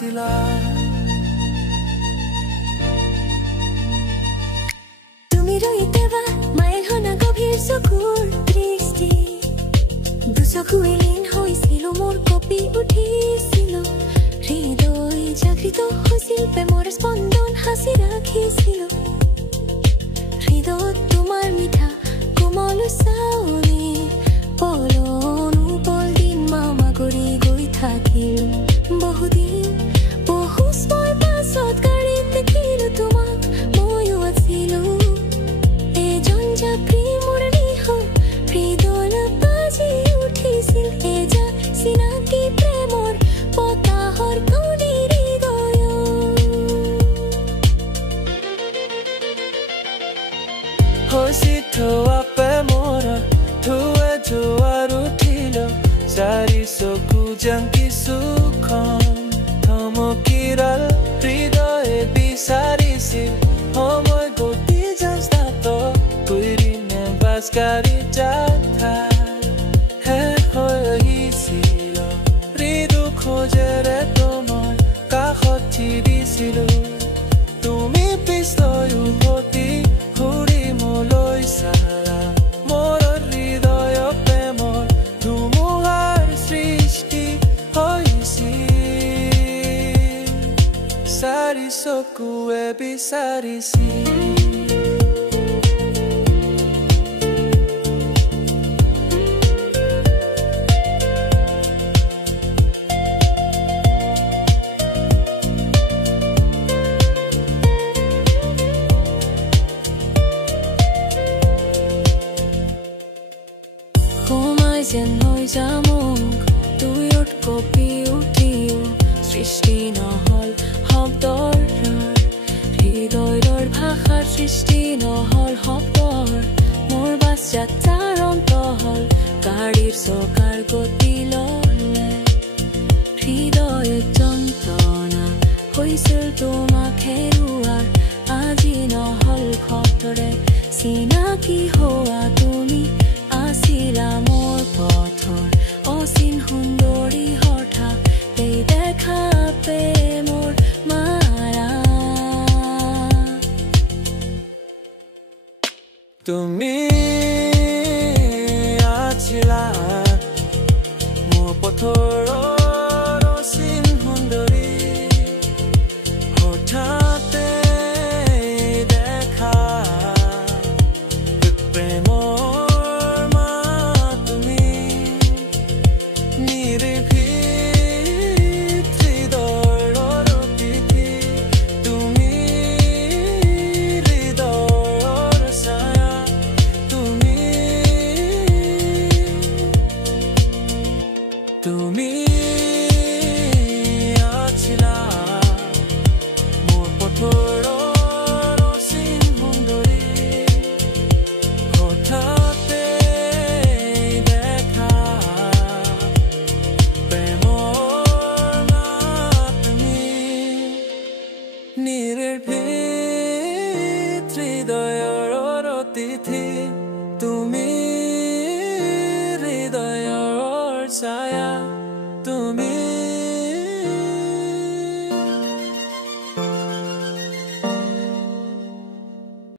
আছিলা তুমি ৰৈতেবা মায়ে ঘনা গভীৰ চকুৰ দৃষ্টি দুচকুৱে লীন হৈছিল মোৰ কঁপি উঠিছিল হৃদয় জাগৃত হৈছিল প্ৰেমৰ স্পন্দন সাঁচি ৰাখিছিল হৃদয়ত তোমাৰ মিঠা কোমল চাউনি পলনো পলদিন মামা কৰি গৈ থাকিল বহুদিন বহু সময় পাছত গাড়ীত দেখিলো তোমাক ময়ো আছিলো এজন যাত্ৰী মোৰ নিহ হৃদয় বাজি উঠিছিল এজন চিনাকি প্ৰেমৰ বতাহৰ কণী হৃদয় হৈছি থোৱা প্ৰেমৰ ধুৱে জোৱাৰ উঠিল চাৰি চকু জাংকিছোখন থমকিৰাল হৃদয়ে বিচাৰিছিল সময় গতি যাস্তাত কুইৰিনে বাছগাড়ী যাত্ৰা শেষ হৈ আহিছিল হৃদু খোজেৰে তোমাৰ কাষত থিৰিছিলো তুমি পিছলৈ উভতি ঘূৰি মোলৈ চালা মোৰ হৃদয় প্ৰেমৰ ধুমুহাৰ সৃষ্টি হৈছিল চাৰি চকুৱে বিচাৰিছিল সোমাই যেন হৈ যামক দুয়ত কঁপি উঠিও সৃষ্টি নহল শব্দৰ হৃদয়ৰ ভাষাৰ সৃষ্টি নহল শব্দৰ মোৰ বাছ যাত্ৰাৰ অন্ত হল গাড়ীৰ চকাৰ গতি ললে হৃদয় যন্ত্ৰণা হৈছিল তোমাক হেৰুৱাৰ আজি নহল খবৰে চিনাকি হোৱা তুমি আছিলা মোৰ পথৰ অচিন সুন্দৰী হঠাৎ এই দেখা প্ৰেমৰ মাৰা তুমি